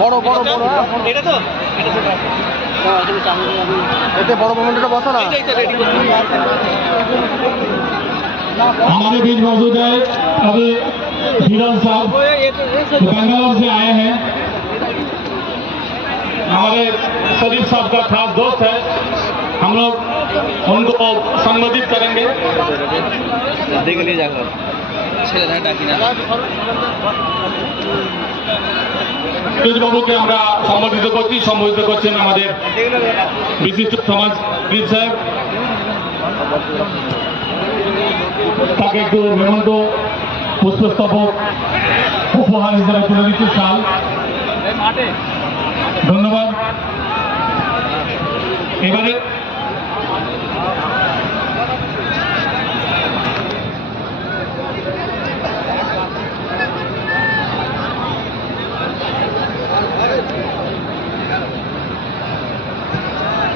বড় বড় বড় এটা তো এতে বড় মোমেন্টটা বসা ना हमारे बीच मौजूद है अभी हिरल साहब बेंगलोर से आए हैं। हमारे शरीफ साहब का खास दोस्त है, हम लोग उनको संबोधित करेंगे। देख लीजिए जाकर বাবুকে আমরা সম্বোধিত করছেন আমাদের বিশিষ্ট সমাজবিদ সাহেব। তাকে একটু মেমন্ত পুষ্পস্তবক উপহার হিসেবে তুলে দিচ্ছে শাল। ধন্যবাদ।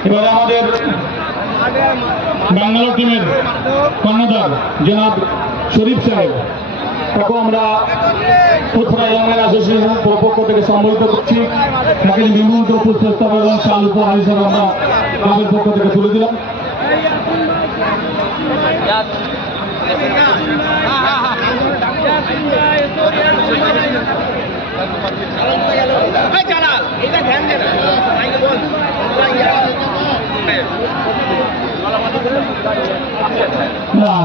এবারে আমাদের ব্যাঙ্গালোর টিমের কর্ণধার জনাব শরীফ সাহেব, তাকেও আমরা ফুরফুরা ইয়ং ম্যান অ্যাসোসিয়েশনের পক্ষ থেকে সম্মানিত করছি। তাকে বিভিন্ন পুষ্পস্তবক এবং শাল উপহার হিসেবে আমরা ক্লাবের পক্ষ থেকে তুলে দিলাম।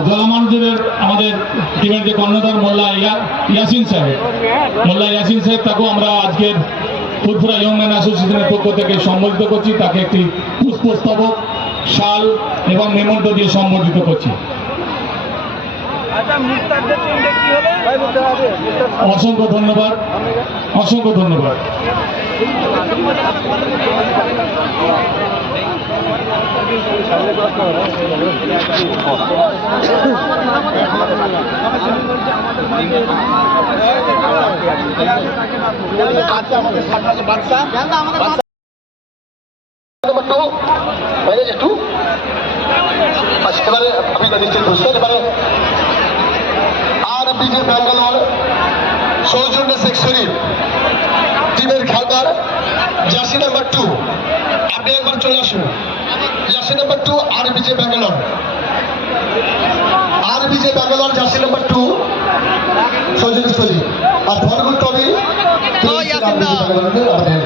জলামানদের আমাদের টিমের যে কর্ণধার মোল্লা ইয়াসিন সাহেব, তাকেও আমরা আজকের ফুরফুরা ইয়ং ম্যান অ্যাসোসিয়েশনের পক্ষ থেকে সম্বোধিত করছি। তাকে একটি পুষ্পস্তবক, শাল এবং মেমন্ট দিয়ে সম্বোধিত করছি। অসংখ্য ধন্যবাদ, অসংখ্য ধন্যবাদ। আরবিজে ব্যাঙ্গালোর সৌজন্য শেখ শরীফ টিমের খেলোয়াড় জার্সি নাম্বার 2। আপনি একবার চলে আসুন। Jersey number 2 RBJ Bangalore, jersey number 2 Soujanya শরীফ। আর ধর্মুল টবি আমাদের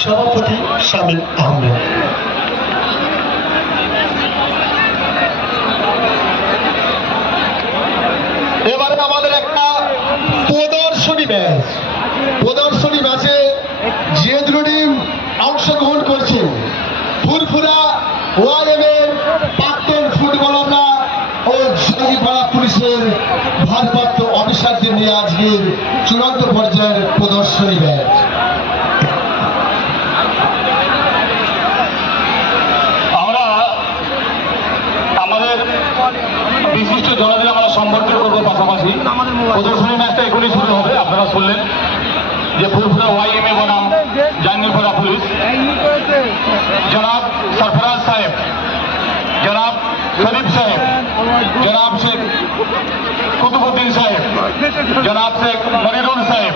সভাপতি শামিল আহমেদ। এবারে আমাদের একটা প্রদর্শনী ম্যাচে যে দুটি অংশগ্রহণ করছেন ফুরফুরা ওয়াইএম এর প্রাক্তন ফুটবলাররা ও জঙ্গিপাড়া পুলিশের ভারপ্রাপ্ত অফিসারদের নিয়ে আজকের চূড়ান্ত পর্যায়ের প্রদর্শনী ম্যাচ। আমরা আমাদের বিশিষ্ট জনদের আমরা সম্পর্ক করবো, পাশাপাশি প্রদর্শনী ম্যাচটা এখনই শুরু হবে। আপনারা শুনলেন যে ফুরফুরা ওয়াইএম বনাম জাঙ্গিপাড়া পুলিশ, জনাব সরফরাজ সাহেব, জনাব শরীফ সাহেব, জনাব শেখ কুতুবুদ্দিন সাহেব, জনাব শেখ মনিরুল সাহেব।